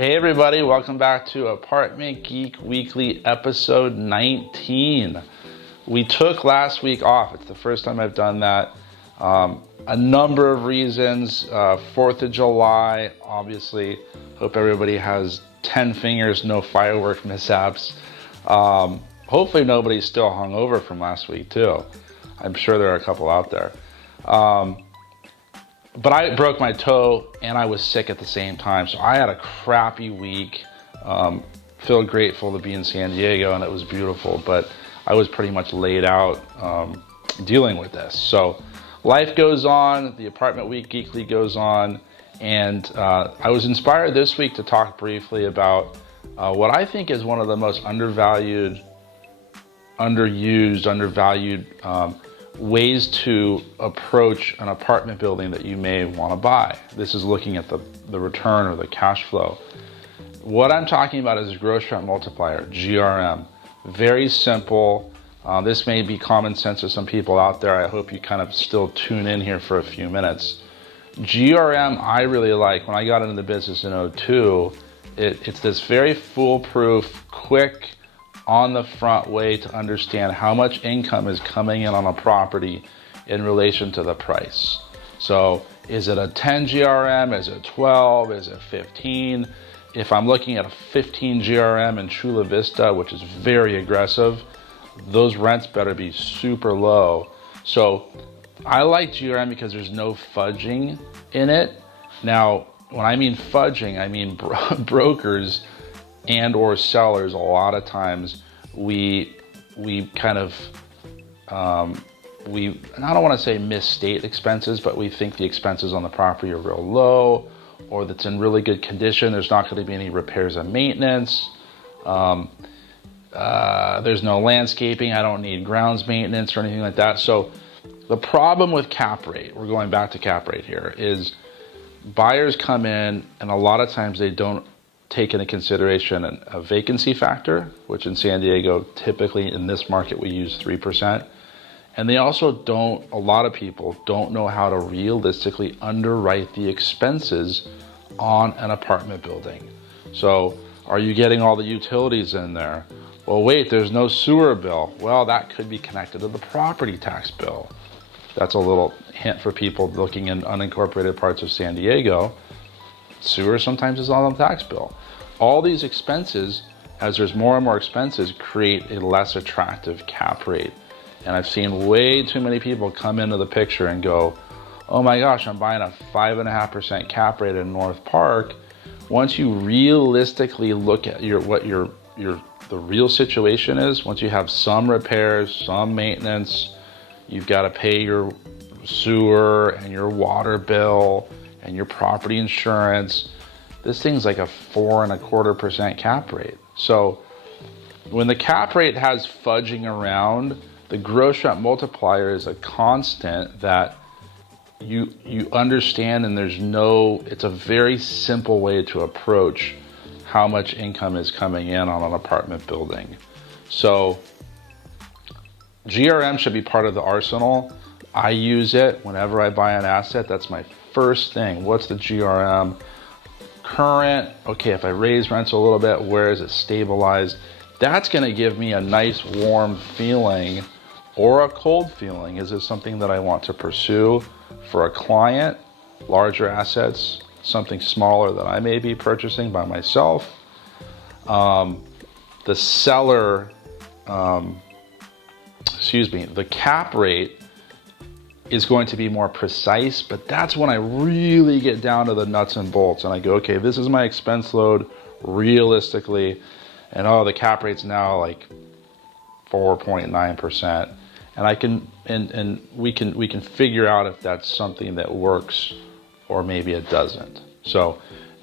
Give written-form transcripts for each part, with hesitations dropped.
Hey everybody, welcome back to Apartment Geek Weekly episode 19. We took last week off. It's the first time I've done that. A number of reasons. 4th of July, obviously. Hope everybody has 10 fingers, no firework mishaps. Hopefully nobody's still hungover from last week too. I'm sure there are a couple out there. But I broke my toe and I was sick at the same time. So I had a crappy week. Feel grateful to be in San Diego and it was beautiful, but I was pretty much laid out dealing with this. So life goes on, the Apartment Week Geekly goes on, and I was inspired this week to talk briefly about what I think is one of the most undervalued ways to approach an apartment building that you may want to buy. This is looking at the return or the cash flow. What I'm talking about is Gross Rent Multiplier, GRM. Very simple. This may be common sense to some people out there. I hope you kind of still tune in here for a few minutes. GRM I really like. When I got into the business in 2002, it's this very foolproof, quick, on the front way to understand how much income is coming in on a property in relation to the price. So is it a 10 GRM? Is it 12? Is it 15? If I'm looking at a 15 GRM in Chula Vista, which is very aggressive, those rents better be super low. So I like GRM because there's no fudging in it. Now, when I mean fudging, I mean brokers and or sellers. A lot of times we kind of I don't want to say misstate expenses, but we think the expenses on the property are real low, or that's in really good condition. There's not going to be any repairs and maintenance. There's no landscaping. I don't need grounds maintenance or anything like that. So the problem with cap rate, we're going back to cap rate here, is buyers come in and a lot of times they don't take into consideration a vacancy factor, which in San Diego, typically in this market, we use 3%. And they also a lot of people don't know how to realistically underwrite the expenses on an apartment building. So are you getting all the utilities in there? Well, wait, there's no sewer bill. Well, that could be connected to the property tax bill. That's a little hint for people looking in unincorporated parts of San Diego. Sewer sometimes is on the tax bill. All these expenses, as there's more and more expenses, create a less attractive cap rate. And I've seen way too many people come into the picture and go, oh my gosh, I'm buying a 5.5% cap rate in North Park. Once you realistically look at the real situation is, once you have some repairs, some maintenance, you've got to pay your sewer and your water bill and your property insurance. This thing's like a 4.25% cap rate. So when the cap rate has fudging around, the gross rent multiplier is a constant that you understand, and it's a very simple way to approach how much income is coming in on an apartment building. So GRM should be part of the arsenal. I use it whenever I buy an asset. That's my first thing. What's the GRM? Current. Okay, if I raise rents a little bit, where is it stabilized? That's going to give me a nice warm feeling or a cold feeling. Is this something that I want to pursue for a client? Larger assets, something smaller that I may be purchasing by myself. The seller, the cap rate is going to be more precise, but that's when I really get down to the nuts and bolts and I go, okay, this is my expense load realistically, and the cap rate's now like 4.9%, and I can we can figure out if that's something that works or maybe it doesn't. So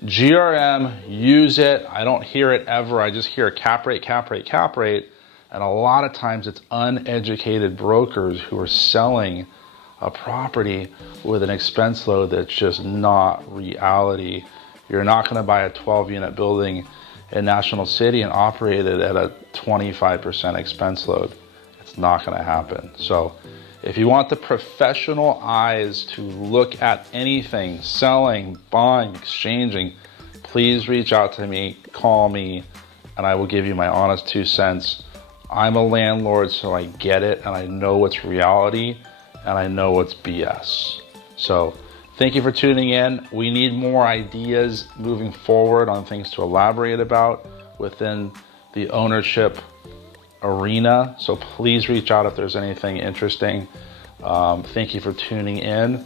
GRM, use it. I don't hear it ever. I just hear cap rate, and a lot of times it's uneducated brokers who are selling a property with an expense load that's just not reality. You're not going to buy a 12-unit building in National City and operate it at a 25% expense load. It's not going to happen. So if you want the professional eyes to look at anything, selling, buying, exchanging, please reach out to me, call me, and I will give you my honest 2 cents. I'm a landlord, so I get it, and I know what's reality, and I know what's BS. So thank you for tuning in. We need more ideas moving forward on things to elaborate about within the ownership arena. So please reach out if there's anything interesting. Thank you for tuning in.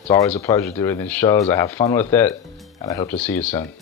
It's always a pleasure doing these shows. I have fun with it, and I hope to see you soon.